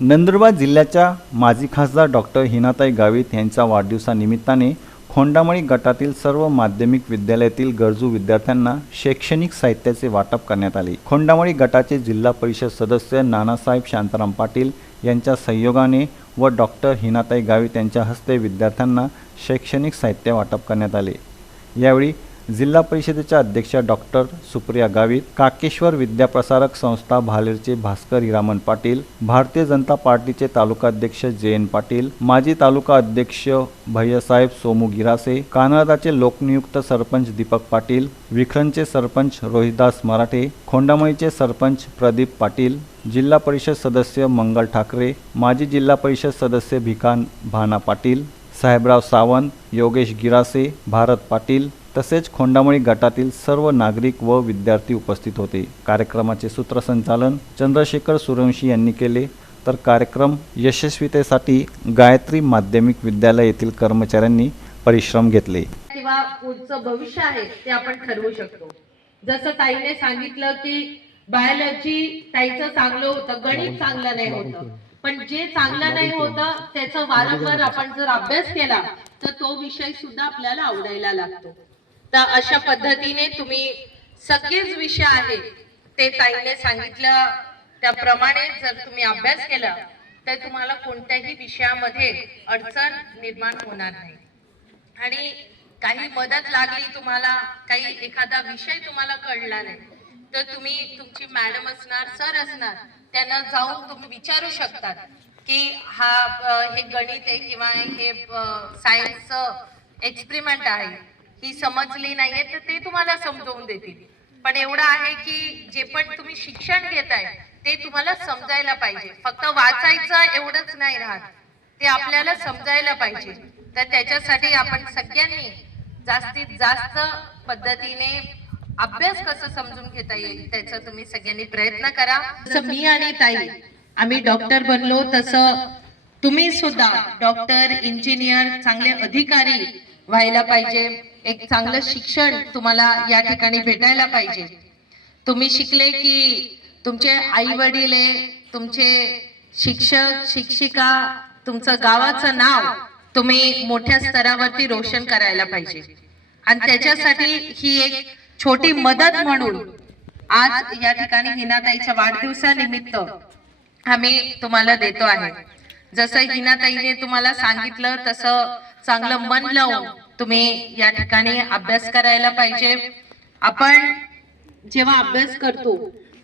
नंदुरबार जिल्ह्याच्या माजी खासदार डॉक्टर हिनाताई गावित यांच्या वाढदिवसानिमित्ताने खोंडामळी गटातील सर्व माध्यमिक विद्यालयातील गरजू विद्यार्थ्यांना शैक्षणिक साहित्याचे वाटप करण्यात आले. खोंडामळी गटाचे जिल्हा परिषद सदस्य नानासाहेब शांताराम पाटील यांच्या संयोगाने व डॉक्टर हिनाताई गावित यांच्या हस्ते विद्यार्थ्यांना शैक्षणिक साहित्य वाटप करण्यात आले. यावेळी जिल्हा परिषदेच्या अध्यक्षा डॉक्टर सुप्रिया गावित काकेश्वर विद्याप्रसारक संस्था भालेरचे भास्कर हिरामन पाटील भारतीय जनता पार्टीचे तालुका अध्यक्ष जे एन पाटील माजी तालुका अध्यक्ष भैयासाहेब सोमू गिरासे कानडाचे लोकनियुक्त सरपंच दीपक पाटील विखरणचे सरपंच रोहिदास मराठे खोंडामळीचे सरपंच प्रदीप पाटील जिल्हा परिषद सदस्य मंगल ठाकरे माजी जिल्हा परिषद सदस्य भिकान भाना पाटील साहेबराव सावंत योगेश गिरासे भारत पाटील तसेच खोंडामळी गटातील सर्व नागरिक व विद्यार्थी उपस्थित होते. कार्यक्रमाचे सूत्रसंचालन चंद्रशेखर सूर्यवंशी यांनी केले. तर कार्यक्रम यशस्वीतेसाठी गायत्री माध्यमिक विद्यालय येथील कर्मचाऱ्यांनी परिश्रम घेतले. किंवा पुढचं भविष्य आहे ते आपण ठरवू शकतो. जसं ताईने सांगितलं की बायोलॉजी ताईचं चांगलं होतं गणित चांगलं नाही होतं. पण जे चांगलं नाही होतं त्याचा वारंवार आपण जर अभ्यास केला तर तो विषय सुद्धा आपल्याला आवडायला लागतो. तर अशा पद्धतीने तुम्ही सगळेच विषय आहेत ते ताईने सांगितलं. त्याप्रमाणे जर तुम्ही अभ्यास केला तर तुम्हाला कोणत्याही विषयामध्ये अडचण निर्माण होणार नाही. आणि काही मदत लागली तुम्हाला काही एखादा विषय तुम्हाला कळला नाही तर तुम्ही तुमची मॅडम असणार सर असणार त्यांना जाऊन तुम्ही विचारू शकतात की हा हे गणित आहे किंवा हे सायन्सचं एक्सपेरिमेंट आहे. ही समजली नाहीये तर ते तुम्हाला समजवून देतील. पण एवढं आहे की जे पण तुम्ही शिक्षण घेताय ते तुम्हाला समजायला पाहिजे. फक्त वाचायचं एवढंच नाही राहत. ते आपल्याला समजायला पाहिजे. तर त्याच्यासाठी आपण सगळ्यांनी जास्तीत जास्त पद्धतीने अभ्यास कसं समजून घेता येईल त्याचा तुम्ही सगळ्यांनी प्रयत्न करा. जसं मी आणि ताई आम्ही डॉक्टर बनलो तसं तुम्ही सुद्धा डॉक्टर इंजिनियर चांगले अधिकारी व्हायला पाहिजे. एक चांगलं शिक्षण तुम्हाला या ठिकाणी भेटायला पाहिजे. तुम्ही शिकले की तुमचे आई वडील तुमचे शिक्षक शिक्षिका तुमचं गावाचं नाव तुम्ही मोठ्या स्तरावरती रोशन करायला पाहिजे. आणि त्याच्यासाठी ही एक छोटी मदत म्हणून आज या ठिकाणी हिनाताईच्या वाढदिवसानिमित्त आम्ही तुम्हाला देतो आहे. जसं हिनाताईने तुम्हाला सांगितलं तसं चांगलं मन लावून तुम्ही या ठिकाणी अभ्यास करायला पाहिजे. आपण जेव्हा अभ्यास करतो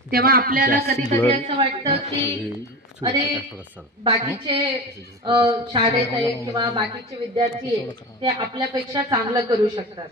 तेव्हा आपल्याला कधी कधी असं वाटतं की अरे बाकीचे शाळेत आहे किंवा बाकीचे विद्यार्थी ते आपल्यापेक्षा चांगलं करू शकतात.